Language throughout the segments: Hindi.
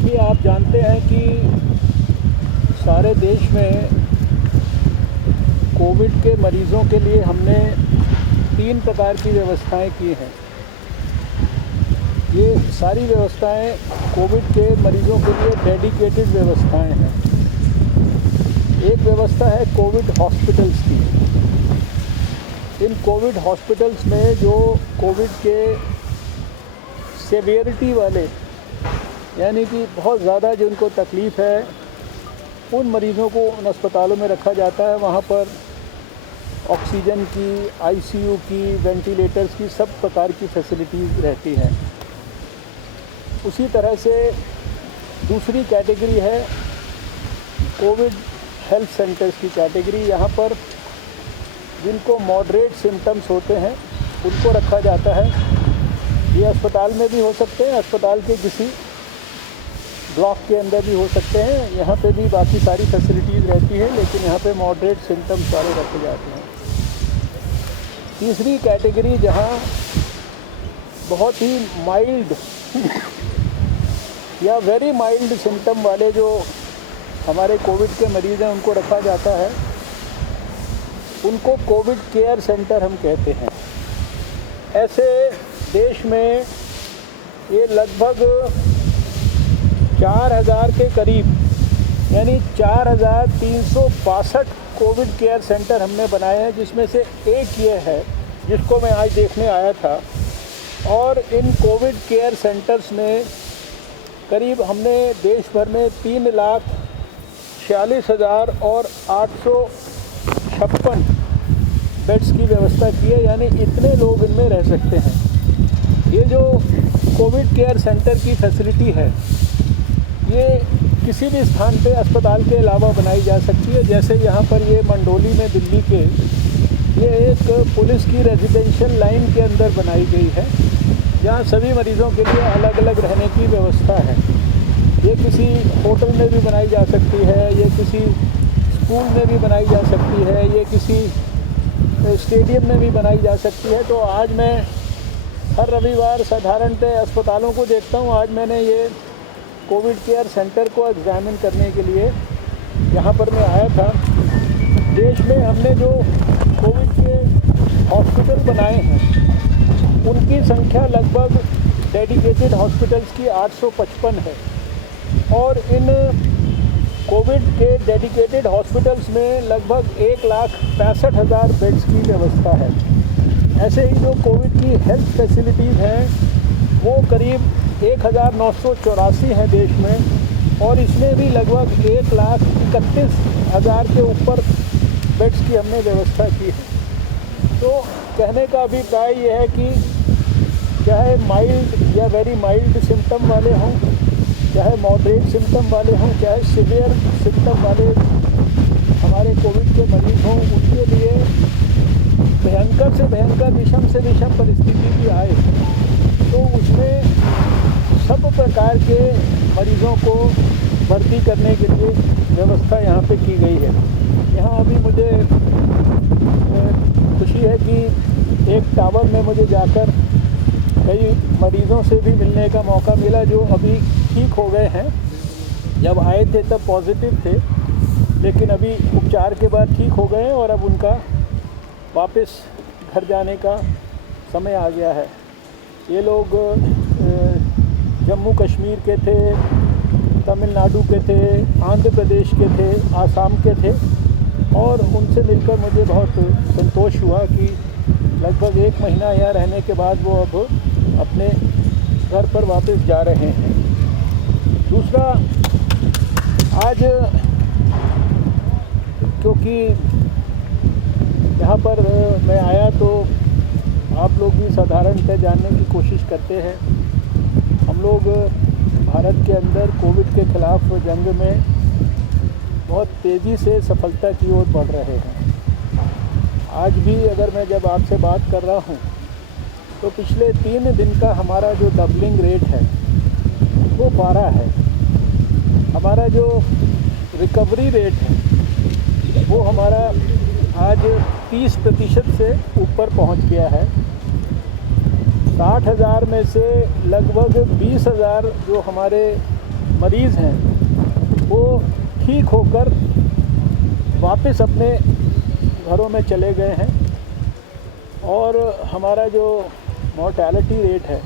देखिए, आप जानते हैं कि सारे देश में कोविड के मरीज़ों के लिए हमने 3 प्रकार की व्यवस्थाएं की हैं। ये सारी व्यवस्थाएं कोविड के मरीज़ों के लिए डेडिकेटेड व्यवस्थाएं हैं। एक व्यवस्था है कोविड हॉस्पिटल्स की। इन कोविड हॉस्पिटल्स में जो कोविड के सेवियरिटी वाले, यानी कि बहुत ज़्यादा जिनको तकलीफ़ है, उन मरीज़ों को उन अस्पतालों में रखा जाता है। वहाँ पर ऑक्सीजन की, आईसीयू की, वेंटिलेटर्स की सब प्रकार की फैसिलिटीज़ रहती हैं। उसी तरह से दूसरी कैटेगरी है कोविड हेल्थ सेंटर्स की कैटेगरी। यहाँ पर जिनको मॉडरेट सिम्टम्स होते हैं उनको रखा जाता है। ये अस्पताल में भी हो सकते हैं, अस्पताल के किसी ब्लॉक के अंदर भी हो सकते हैं। यहाँ पे भी बाकी सारी फैसिलिटीज़ रहती है, लेकिन यहाँ पे मॉडरेट सिम्टम्स वाले रखे जाते हैं। तीसरी कैटेगरी जहाँ बहुत ही माइल्ड या वेरी माइल्ड सिम्टम वाले जो हमारे कोविड के मरीज़ हैं उनको रखा जाता है। उनको कोविड केयर सेंटर हम कहते हैं। ऐसे देश में ये लगभग 4000 के करीब, यानी 4362 कोविड केयर सेंटर हमने बनाए हैं, जिसमें से एक ये है जिसको मैं आज देखने आया था। और इन कोविड केयर सेंटर्स में करीब हमने देश भर में 3,46,856 बेड्स की व्यवस्था की है, यानी इतने लोग इनमें रह सकते हैं। ये जो कोविड केयर सेंटर की फैसिलिटी है, ये किसी भी स्थान पे अस्पताल के अलावा बनाई जा सकती है। जैसे यहाँ पर ये मंडोली में दिल्ली के, ये एक पुलिस की रेजिडेंशियल लाइन के अंदर बनाई गई है, जहाँ सभी मरीज़ों के लिए अलग अलग रहने की व्यवस्था है। ये किसी होटल में भी बनाई जा सकती है, ये किसी स्कूल में भी बनाई जा सकती है, ये किसी स्टेडियम में भी बनाई जा सकती है। तो आज मैं हर रविवार साधारणतः अस्पतालों को देखता हूँ। आज मैंने ये कोविड केयर सेंटर को एग्जामिन करने के लिए यहाँ पर मैं आया था। देश में हमने जो कोविड के हॉस्पिटल बनाए हैं, उनकी संख्या लगभग डेडिकेटेड हॉस्पिटल्स की 855 है। और इन कोविड के डेडिकेटेड हॉस्पिटल्स में लगभग 1,65,000 बेड्स की व्यवस्था है। ऐसे ही जो कोविड की हेल्थ फैसिलिटीज़ हैं, वो करीब 1984 हैं देश में, और इसमें भी लगभग 1,31,000 के ऊपर बेड्स की हमने व्यवस्था की है। तो कहने का अभिप्राय ये है कि चाहे माइल्ड या वेरी माइल्ड सिम्टम वाले हों, चाहे मॉडरेट सिम्टम वाले हों, चाहे सीवियर सिम्टम वाले हमारे कोविड के मरीज़ हों, उनके लिए भयंकर से भयंकर, विषम से विषम परिस्थिति भी आए तो उसमें सब प्रकार के मरीज़ों को भर्ती करने के लिए व्यवस्था यहाँ पे की गई है। यहाँ अभी मुझे खुशी है कि एक टावर में मुझे जाकर कई मरीज़ों से भी मिलने का मौका मिला जो अभी ठीक हो गए हैं। जब आए थे तब पॉजिटिव थे, लेकिन अभी उपचार के बाद ठीक हो गए और अब उनका वापस घर जाने का समय आ गया है। ये लोग जम्मू कश्मीर के थे, तमिलनाडु के थे, आंध्र प्रदेश के थे, आसाम के थे, और उनसे मिलकर मुझे बहुत संतोष हुआ कि लगभग 1 महीना यहाँ रहने के बाद वो अब अपने घर पर वापस जा रहे हैं। दूसरा, आज क्योंकि यहाँ पर मैं आया तो आप लोग भी साधारणतः जानने की कोशिश करते हैं। हम लोग भारत के अंदर कोविड के ख़िलाफ़ जंग में बहुत तेज़ी से सफलता की ओर बढ़ रहे हैं। आज भी अगर मैं जब आपसे बात कर रहा हूँ तो पिछले 3 दिन का हमारा जो डबलिंग रेट है वो 12 है। हमारा जो रिकवरी रेट है वो हमारा आज 30% से ऊपर पहुंच गया है। 60,000 में से लगभग 20,000 जो हमारे मरीज़ हैं वो ठीक होकर वापस अपने घरों में चले गए हैं और हमारा जो मॉर्टेलिटी रेट है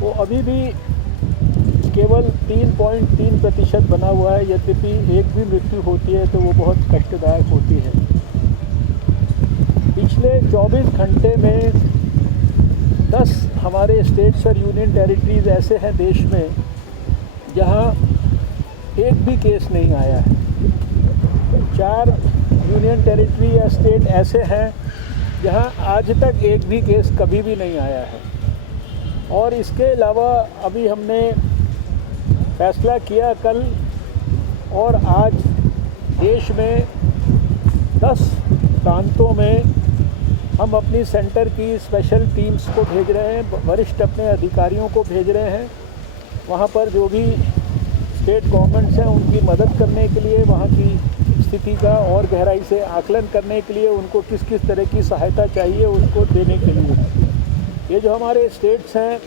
वो अभी भी केवल 3.3% बना हुआ है। यद्यपि एक भी मृत्यु होती है तो वो बहुत कष्टदायक होती है। पिछले 24 घंटे में 10 हमारे स्टेट्स और यूनियन टेरिटरीज़ ऐसे हैं देश में जहां एक भी केस नहीं आया है। 4 यूनियन टेरिटरी या स्टेट ऐसे हैं जहां आज तक एक भी केस कभी भी नहीं आया है। और इसके अलावा अभी हमने फैसला किया कल और आज देश में 10 प्रांतों में हम अपनी सेंटर की स्पेशल टीम्स को भेज रहे हैं, वरिष्ठ अपने अधिकारियों को भेज रहे हैं। वहाँ पर जो भी स्टेट गवर्नमेंट्स हैं उनकी मदद करने के लिए, वहाँ की स्थिति का और गहराई से आकलन करने के लिए, उनको किस किस तरह की सहायता चाहिए उसको देने के लिए। ये जो हमारे स्टेट्स हैं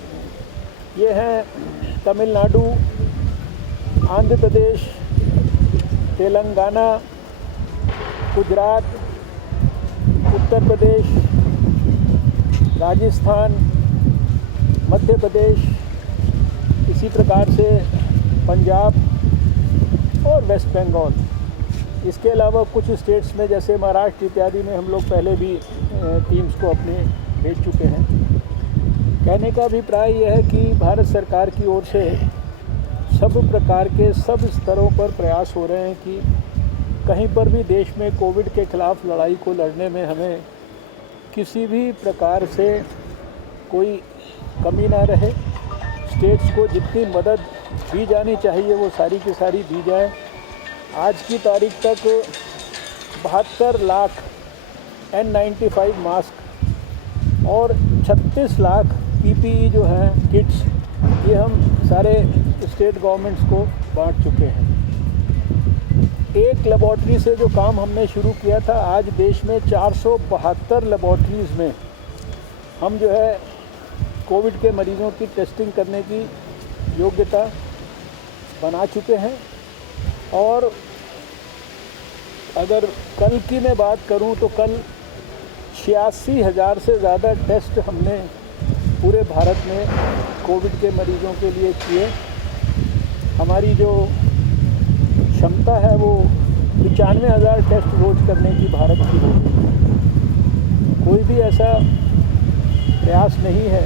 ये हैं तमिलनाडु, आंध्र प्रदेश, तेलंगाना, गुजरात, उत्तर प्रदेश, राजस्थान, मध्य प्रदेश, इसी प्रकार से पंजाब और वेस्ट बंगाल। इसके अलावा कुछ स्टेट्स में जैसे महाराष्ट्र इत्यादि में हम लोग पहले भी टीम्स को अपने भेज चुके हैं। कहने का अभिप्राय यह है कि भारत सरकार की ओर से सब प्रकार के सब स्तरों पर प्रयास हो रहे हैं कि कहीं पर भी देश में कोविड के ख़िलाफ़ लड़ाई को लड़ने में हमें किसी भी प्रकार से कोई कमी ना रहे। स्टेट्स को जितनी मदद दी जानी चाहिए वो सारी की सारी दी जाए। आज की तारीख तक 72 लाख N95 मास्क और 36 लाख PPE जो हैं किट्स, ये हम सारे स्टेट गवर्नमेंट्स को बांट चुके हैं। एक लेबॉर्ट्री से जो काम हमने शुरू किया था, आज देश में 472 लेबॉर्ट्रीज़ में हम जो है कोविड के मरीज़ों की टेस्टिंग करने की योग्यता बना चुके हैं। और अगर कल की मैं बात करूं तो कल 86,000 से ज़्यादा टेस्ट हमने पूरे भारत में कोविड के मरीज़ों के लिए किए। हमारी जो क्षमता है वो 95,000 टेस्ट रोज़ करने की भारत की होगी। कोई भी ऐसा प्रयास नहीं है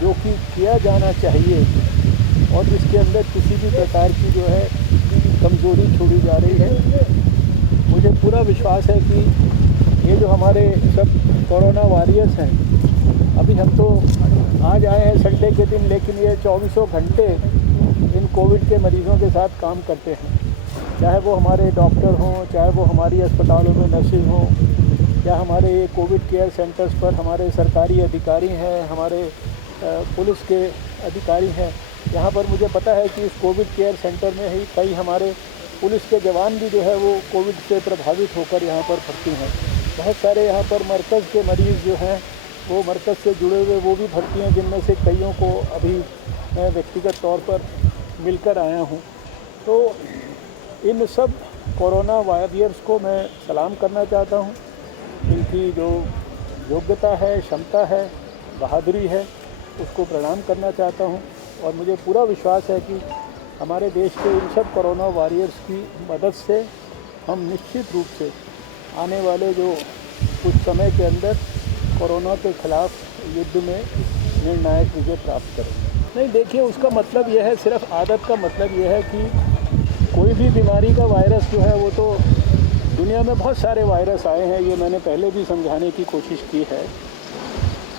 जो कि किया जाना चाहिए और जिसके अंदर किसी भी प्रकार की जो है कमज़ोरी छोड़ी जा रही है। मुझे पूरा विश्वास है कि ये जो हमारे सब कोरोना वॉरियर्स हैं, अभी हम तो आज आए हैं संडे के दिन, लेकिन ये 24 घंटे इन कोविड के मरीज़ों के साथ काम करते हैं। चाहे वो हमारे डॉक्टर हों, चाहे वो हमारी अस्पतालों में नर्सेज हों, या हमारे ये कोविड केयर सेंटर्स पर हमारे सरकारी अधिकारी हैं, हमारे पुलिस के अधिकारी हैं। यहाँ पर मुझे पता है कि इस कोविड केयर सेंटर में ही कई हमारे पुलिस के जवान भी जो है वो कोविड से प्रभावित होकर यहाँ पर भर्ती हैं। बहुत सारे यहाँ पर मरकज़ के मरीज़ जो हैं वो मरकज़ से जुड़े हुए वो भी भर्ती हैं, जिनमें से कईयों को अभी मैं व्यक्तिगत तौर पर मिलकर आया हूँ। तो इन सब कोरोना वॉरियर्स को मैं सलाम करना चाहता हूँ। इनकी जो योग्यता है, क्षमता है, बहादुरी है, उसको प्रणाम करना चाहता हूँ। और मुझे पूरा विश्वास है कि हमारे देश के इन सब कोरोना वॉरियर्स की मदद से हम निश्चित रूप से आने वाले जो कुछ समय के अंदर कोरोना के ख़िलाफ़ युद्ध में निर्णायक विजय प्राप्त करें। नहीं, देखिए, उसका मतलब यह है, सिर्फ आदत का मतलब यह है कि कोई भी बीमारी का वायरस जो है वो तो दुनिया में बहुत सारे वायरस आए हैं, ये मैंने पहले भी समझाने की कोशिश की है।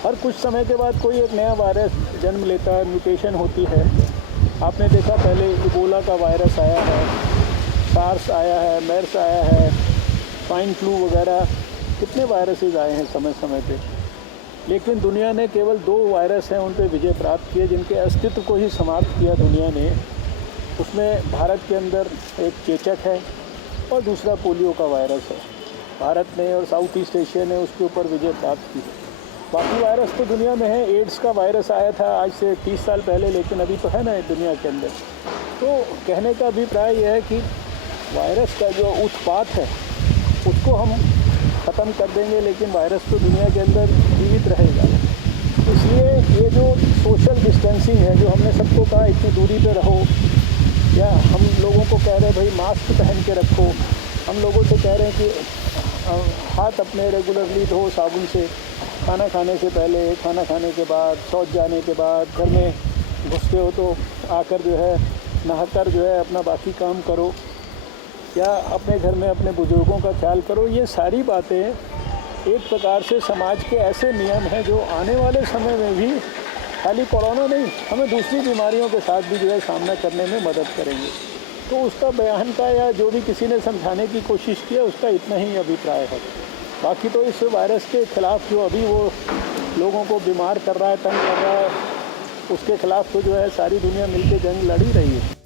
हर कुछ समय के बाद कोई एक नया वायरस जन्म लेता है, म्यूटेशन होती है। आपने देखा पहले इबोला का वायरस आया है, सार्स आया है, मेर्स आया है, स्वाइन फ्लू वगैरह, कितने वायरसेस आए हैं समय समय पे। लेकिन दुनिया ने केवल 2 वायरस हैं उन पर विजय प्राप्त किए, जिनके अस्तित्व को ही समाप्त किया दुनिया ने। उसमें भारत के अंदर एक चेचक है और दूसरा पोलियो का वायरस है। भारत ने और साउथ ईस्ट एशिया ने उसके ऊपर विजय प्राप्त की। बाकी वायरस तो दुनिया में है। एड्स का वायरस आया था आज से 30 साल पहले, लेकिन अभी तो है ना दुनिया के अंदर। तो कहने का अभिप्राय यह है कि वायरस का जो उत्पात है उसको हम ख़त्म कर देंगे, लेकिन वायरस तो दुनिया के अंदर जीवित रहेगा। इसलिए ये जो सोशल डिस्टेंसिंग है, जो हमने सबको कहा इतनी दूरी पे रहो, या हम लोगों को कह रहे हैं भाई मास्क पहन के रखो, हम लोगों से कह रहे हैं कि हाथ अपने रेगुलरली धो साबुन से, खाना खाने से पहले, खाना खाने के बाद, शौच जाने के बाद, घर में घुसते हो तो आकर जो है नहाकर जो है अपना बाकी काम करो, या अपने घर में अपने बुज़ुर्गों का ख्याल करो। ये सारी बातें एक प्रकार से समाज के ऐसे नियम हैं जो आने वाले समय में भी खाली कोरोना नहीं, हमें दूसरी बीमारियों के साथ भी जो है सामना करने में मदद करेंगे। तो उसका बयान का या जो भी किसी ने समझाने की कोशिश की है उसका इतना ही अभिप्राय है। बाकी तो इस वायरस के ख़िलाफ़ जो अभी वो लोगों को बीमार कर रहा है, तंग कर रहा है, उसके ख़िलाफ़ तो जो है सारी दुनिया मिलकर जंग लड़ ही रही है।